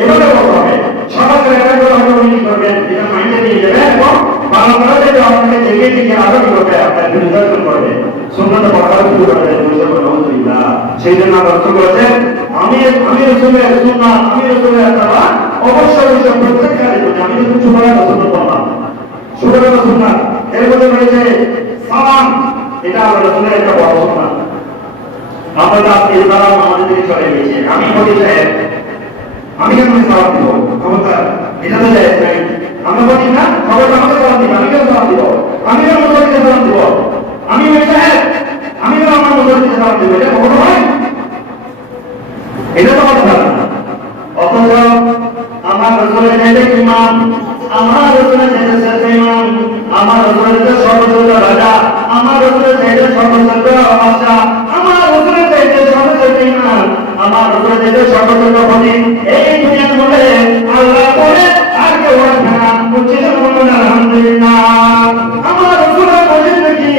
এভাবে বলতে হবে। সবাইকে একটা করে হয়তো উনি করবেন, এটা মাইন্ডে নিয়ে যাবেন এবং ভালো করে যদি আপনাকে দেখে দেখে আরো কি করবে, আপনার নির্যাতন করবে, সুন্দর পড়ার শুরু করবে। আলহামদুলিল্লাহ। সেই জন্য রসুল বলেছেন, আমি রসুলের সুন্নাত, আমি রসুলের ইত্তেবা অবশ্যই প্রত্যেক কাজে করি। আমি যখন ছোটবেলায় রসুল বললাম ছোটবেলা সুন্নাত, এর মধ্যে রয়েছে সালাম, এটা রসুলের একটা বড় সুন্নাত। আমরা আজকে সালাম আমাদের দিকে চলে গেছে। আমি বলি সাহেব, আমি কেন সালাম দিব? ক্ষমতার এটা তো যায় নাই। আমরা বলি না, খবর আমাকে সালাম দিব, আমি কেন সালাম দিব? আমি কেন মুসলিমকে সালাম দিব? আমি ওই সাহেব, আমি কেন আমার মুসলিমকে সালাম দিব? এটা খবর হয়? এটা তো কথা না। অথচ আমার রসুলের চাইতে ইমাম, আমার রসুলের চাইতে শ্রেষ্ঠ ইমাম, আমার রসুলের চাইতে সর্বশ্রেষ্ঠ রাজা, আমার রসুলের চাইতে সর্বশ্রেষ্ঠ বাদশা, আমার রসুলের চাইতে সর্বশ্রেষ্ঠ ইমাম, আমার রসুলের চাইতে সর্বশ্রেষ্ঠ প্রতীক এই দুনিয়ার মধ্যে আল্লাহ করে আর কেউ আসবে না। উচ্চস্বরে বলুন আলহামদুলিল্লাহ। আমার রসুলের বলেন নাকি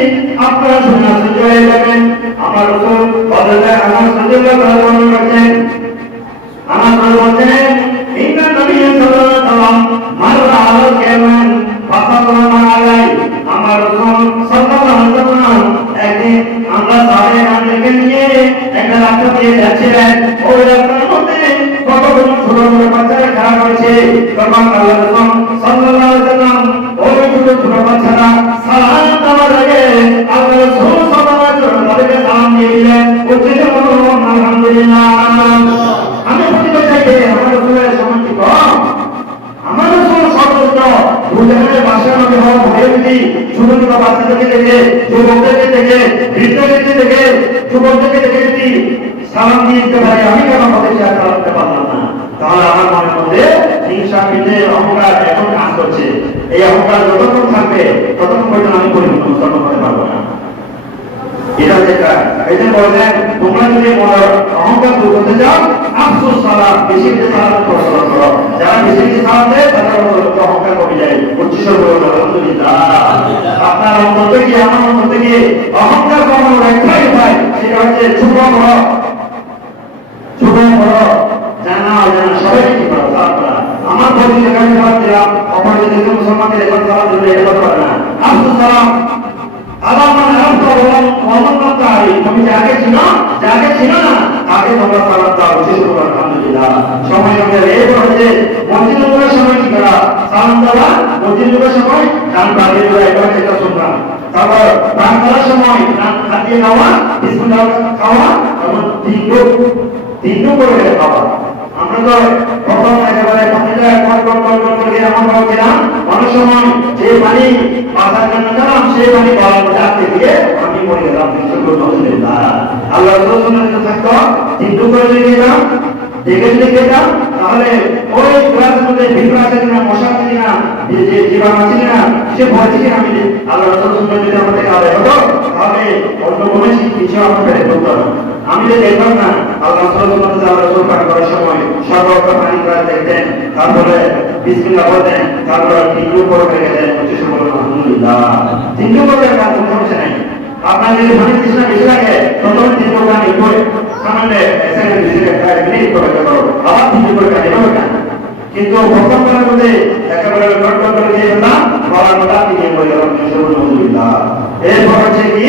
আপনারা শুনে আশ্চর্য হয়ে যাবেন। আমার রসুল বদলে আমার সাল্লাল্লাহু আলাইহি ওয়াসাল্লাম বলেছেন, আমার রসুল বলেন, ইন্না নবী সাল্লাল্লাহু আলাইহি ওয়াসাল্লাম মাররা আলাল কামান ফাসাল্লামু আলাইহি। আমার রসুল সাল্লাল্লাহু আলাইহি ওয়াসাল্লাম একদিন আমরা সাহাবায়ে নিয়ে একটা রাস্তা দিয়ে যাচ্ছিলেন, ওই রাস্তার মধ্যে কতগুলো ছোট ছোট বাচ্চারা খেলা করছে। তখন আল্লাহ রাসূল সাল্লাল্লাহু আলাইহি ওয়াসাল্লাম ওই ছোট ছোট বাচ্চারা সালাম দেওয়ার আগে আল্লাহ রাসূল সাল্লাল্লাহু আলাইহি ওয়াসাল্লাম তাদেরকে সালাম দিয়ে দিলেন। উচ্চস্বরে বলুন আলহামদুলিল্লাহ। আমি বলতে চাই যে আমার রাসূলের সম্মান কি কম? আমার রাসূল সর্বোচ্চ দুজনের ভাষা নবী হওয়ার ভয়ে যদি ছোট ছোট বাচ্চাদেরকে দেখে, যুবকদেরকে দেখে, বৃদ্ধদেরকে দেখে, যুবকদেরকে দেখে যদি সালাম দিয়ে দিতে পারে, আমি কেন আমাদের সাথে সালাম দিতে পারলাম না? তাহলে আমার মনের মধ্যে হিংসা, বিদ্বেষ, অহংকার এখন কাজ করছে। এই অহংকার যতক্ষণ থাকবে ততক্ষণ পর্যন্ত আমি পরিবর্তন করতে পারবো না। এটা যেটা এই যে বললেন, তোমরা যদি অহংকার দূর করতে চাও, আফসোস সালাম, বেশি বেশি সালাম করো। যারা বেশি বেশি সালাম দেয় তাদের অহংকার কমে যায়। উচ্চস্বরে বলুন আলহামদুলিল্লাহ। আপনার অন্তর থেকে আমার অন্তর থেকে অহংকার কমানোর একটাই উপায়, সেটা হচ্ছে ছোট বড় জানা অজানা সবাইকে কি করা, সালাম করা। আমার বলি যেখানে সালাম দিলাম, অপর যদি মুসলমানকে এখন সালাম দিলে এটা করতে পারে না। আফসোস সালাম আল্লাহ মানে তুমি যাকে ছিল না তাকে তোমরা সালাম দাও। আলহামদুলিল্লাহ। সময় আমাদের এই বলছে মসজিদ ঢোকার সময় কি করা, সালাম দেওয়া। মসজিদ ঢোকার সময় ডান বাড়িয়ে দেওয়া, এটা যেটা শুনলাম। তারপর দান করার সময় ডান খাটিয়ে নেওয়া, বিসমিল্লাহ খাওয়া, এবং তিন করে খাওয়া। আমরা তো প্রথম একেবারে পানিটা করে এমন ভাবছিলাম, অনেক সময় যে পানি বাঁচার জন্য গেলাম সেই পানি গলার মধ্যে আটকে দিয়ে আমি পড়ে গেলাম। আল্লাহ থাকতো তিনটু করে দিয়ে গেলাম, দেখে যদি খেতাম তাহলে ওই গ্লাসের মধ্যে ভিতরে আছে কিনা, মশা আছে কিনা, যে জীবাণু আছে কিনা, সে ভয় কিনা আমি আল্লাহ রসুল যদি আমাদের আদায় হতো, তাহলে অন্য কোনো কিছু আমরা ফেলে করতে হবে। আমি যে দেখলাম না আল্লাহ সুবহানাহু আমরা সুবহান করার সময় সর্বপ্রথম পানি করে দেখতেন, তারপরে বিসমিল্লাহ বলতেন, তারপরে তিনটু করে গেলেন, উচ্চ বলুন আলহামদুলিল্লাহ। তিনটু করে কাজ কোনো সমস্যা নাই। আপনার যদি পানি তৃষ্ণা বেশি লাগে প্রথমে তিনটু পানি করে সামনে সেকেন্ড বিসিকে প্রায় মিনিট করে করো, আবার তিনটু করে কাজ এভাবে না। কিন্তু প্রথম করার মধ্যে একেবারে কন্ট্রোল করে দিয়ে না বলার কথা তিনি বলে আলহামদুলিল্লাহ। এরপর হচ্ছে কি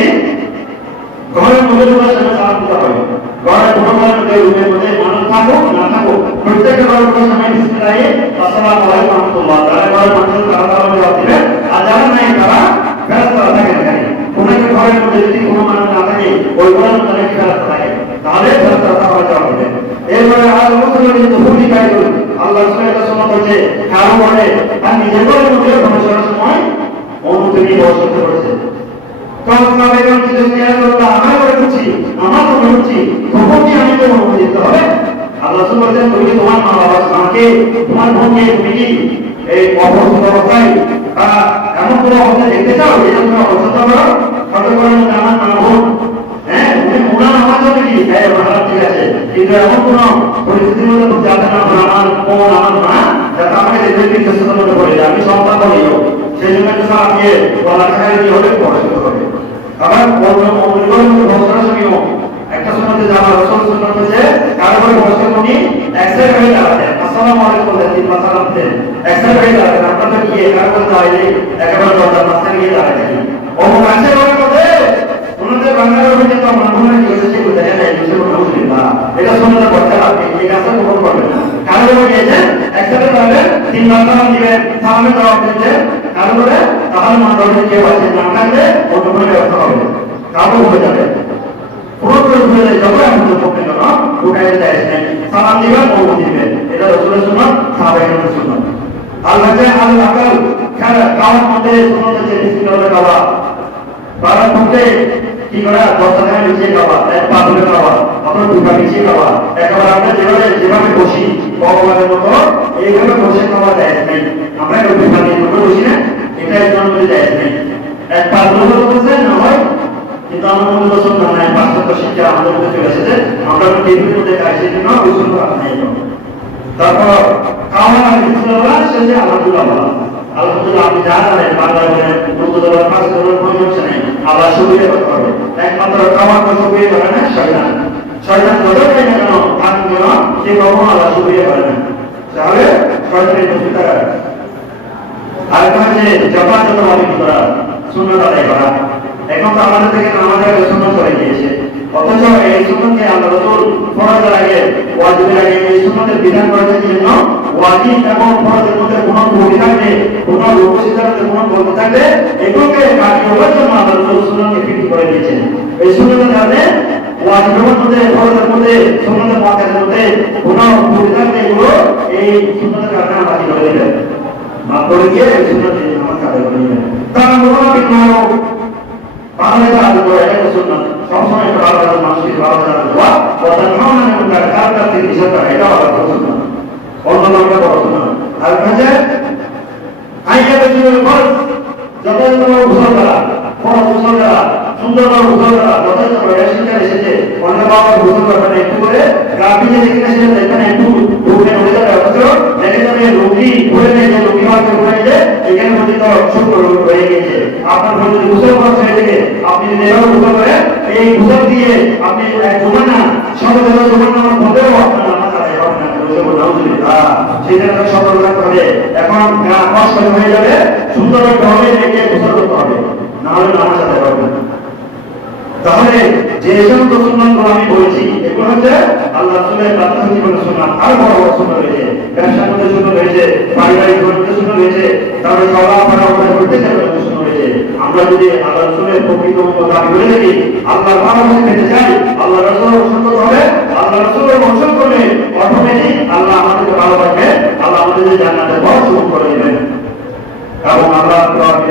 ঘরের মধ্যে তোমার সাথে সালাম দিতে হবে। ঘরের কোনো মধ্যে রুমের মধ্যে মানুষ থাকুক না থাকুক প্রত্যেকের ঘরের কোনো সময় বিসমিল্লাহ আসসালামু আলাইকুম ওয়া রাহমাতুল্লাহ তারা ঘরের মানুষ তারা জবাব দিবে, আর যারা নাই তারা ফেরেশতা থাকে না। কোনো ঘরের মধ্যে যদি কোনো মানুষ না থাকে ওই ঘরের মধ্যে নাকি ফেরেশতা থাকে, তাহলে ফেরেশতা তারা জবাব দিবে। এরপরে আর মুসলমান কিন্তু ভূমি কাজ করে আল্লাহ রাসূলের সুন্নাত হচ্ছে কারো বলে আর নিজের ঘরের মধ্যে প্রবেশের সময় অনুমতি নিয়ে বসতে করেছে। তখন সাহাবায়ে জিজ্ঞেস করলেন আমার করে করছি আমার তো করছি তখন কি আমি তো অনুমতি দিতে হবে? আল্লাহ রাসূল বলেন তুমি তোমার মা বাবা মাকে তোমার বোনকে তুমি কি এই অবস্থা অবস্থায় এমন কোনো অবস্থা দেখতে চাও এই জন্য অবস্থা করো কত করে আমার মা বোন উনি ওনার আমার জন্য কি ঠিক আছে, কিন্তু এমন কোন পরিস্থিতির মধ্যে যাতে না আমার বোন আমার মা যাতে আমাকে দেখবে চেষ্টার মধ্যে পড়ে যায়, আমি সন্তান করিও সেই জন্য একটা আমাকে বলা খায় দিয়ে হলে পড়াশোনা করবে। আবার সময়ও একটা সময়তে যাওয়া রসল সুন্নাত হচ্ছে কারো করে বসে উনি এক্সাইট হয়ে দাঁড়াতেন, আসসালামু আলাইকুম বলতেন, তিন পাঁচ সালাম দিতেন, এক্সাইট হয়ে দাঁড়াতেন। আমরা তো গিয়ে কারো করে দাঁড়িয়ে একেবারে দরজার মাঝখানে গিয়ে দাঁড়ায় থাকি। অমুক আছে ঘরের মধ্যে ওনাদের বাংলার মধ্যে তো আমরা মনে হয় গেছে সেগুলো দেখেন না এই বিষয়ে বুঝলেন না, এটা শুনতে করতে হবে এই কাজটা কখন করবেন না। কারো করে গিয়েছেন একসাথে তাহলে তিন পাঁচ সালাম দিবেন, সালামে জবাব দিচ্ছেন কারো করে, তাহলে মনে করবেন কেউ আছে না থাকলে অন্য কোনো ব্যবস্থা হবে কারো হয়ে যাবে পুরোপুরি ভুলে যায়। যখন আপনি করবেন কেন ঢুকাই যায় সালাম দিবেন অনুমতি দিবেন, এটা রাসূলের সুন্নাত সাহাবায়ে সুন্নাত। আল্লাহ আল্লাহ খাওয়ার মধ্যে সুন্নাত আছে বিসমিল্লাহ খাওয়া, বাবার মধ্যে কি করা দশটা নিচে খাওয়া, এক পা ধরে খাওয়া অথবা দুটা নিচে খাওয়া, একেবারে আমরা যেভাবে বসি ভগবানের মতো এইভাবে বসে খাওয়া যায় নাই। আমরা কেউ বিভাগের মতো বসি না, এটা একদম যায় নাই। এক পা ধরে বসে না হয়, কিন্তু আমার মধ্যে পছন্দ নাই, পাশ্চাত্য শিক্ষা আমাদের মধ্যে চলে এসেছে, আমরা টেবিলের মধ্যে খাই সেই জন্য ওই জন্য নাই। তারপর খাওয়া বিসমিল্লাহ শেষে আলহামদুলিল্লাহ বলা, আলহামদুলিল্লাহ আপনি যা জানেন বাংলা বলেন উর্দু বলেন ফার্সি বলেন কোনো সমস্যা নেই, আল্লাহ শুকরিয়া করতে হবে। একমাত্র খাওয়ার পর শুকরিয়া করে না শয়তান, শয়তান যতই খাই না কেন খান কেন সে কখনো আল্লাহ শুকরিয়া করে না, তাহলে শয়তানের প্রতি তারা। আরেকটা হচ্ছে যথাযথভাবে কি করা সুন্নাত আদায় করা। এখন তো আমাদের থেকে আমাদের সুন্নাত হয়ে গিয়েছে, অথচ এই সুন্নাতকে আল্লাহ রাসূল ফরজের আগে ওয়াজিবের আগে এই সুন্নাতের বিধান করেছেন জন্য ওয়াজিব এবং ফরজের মধ্যে কোনো ত্রুটি থাকলে কোনো রূপসিদ্ধান্তে কোনো বলতে থাকলে এগুলোকে কাটিয়ে ওঠার জন্য আল্লাহ রাসূল সুন্নাতকে ফিক্স করে দিয়েছেন। এই সুন্নাতের কারণে ওয়াজিবের মধ্যে ফরজের মধ্যে সুন্নাতের মধ্যে কোনো ত্রুটি থাকলে এগুলো এই সুন্নাতের কারণে বাতিল করে দেবেন, মাফ করে দিয়ে এই সুন্নাতের নামাজ আদায় করে নেবেন। তার মুনাফিক নয় বাংলায় আদায় করে এটা সুন্নাত, সবসময় ভালো ভালো মানুষকে ভালো জানা দেওয়া কথা খাওয়ানো এবং তার কার কাছ থেকে হিসাব করা এটা আবার সুন্নাত, অন্য নামটা বড় সুন্নাত। আর কাছে আইয়াতে জীবনের ফরজ যথেষ্ট গোসল করা, ফরজ গোসল করা, সুন্দরভাবে গোসল করা যথেষ্ট এটা শিক্ষা এসেছে। অন্য বাবা গোসল করবেন একটু করে গ্রাফিকে যেখানে সেটা দেখবেন একটু ঢুকে ঢুকে যাবে, অথচ দেখে যাবে রোগী ঘুরে নেই যে রোগী হওয়াকে ঘুরে যে এখানে মধ্যে তো শুক্র রোগ হয়ে গেছে। আপনার যদি গোসল করা ছেড়ে থেকে আপনি যদি এভাবে গোসল করে এই গোসল দিয়ে আপনি জমা না সবাই জমা নামার মধ্যেও আপনার নামাজ আদায় হবে না, সেটা সতর্ক থাকতে হবে। এখন কষ্ট হয়ে যাবে সুন্দর হবে একে গোসল করতে হবে, না হলে নামাজ আদায় হবে না। তাহলে যে সমস্ত সুন্নাতগুলো আমি বলেছি এগুলো হচ্ছে আল্লাহ রাসূলের বাধ্যতা জীবনের সুন্নাত। আর বড় বড় সুন্নাত রয়েছে, ব্যবসার মধ্যে সুন্নাত রয়েছে, পারিবারিক জীবনের সুন্নাত রয়েছে, তারপরে চলাফেরা করতে গেলে সুন্নাত রয়েছে। আমরা যদি আল্লাহ রাসূলের প্রকৃত দাবি করে থাকি, আল্লাহর ভালোবাসা পেতে চাই, আল্লাহ রাসূলের সুন্নাত হবে, আল্লাহ রাসূলের অনুসরণ করলে অটোমেটিক আল্লাহ আমাদেরকে ভালোবাসবে, আল্লাহ আমাদের জান্নাতের পথ সুগম করে দেবেন। এবং আল্লাহ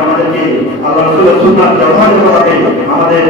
আমাদেরকে আল্লাহ রাসূলের সুন্নাত যথাযথভাবে আমাদের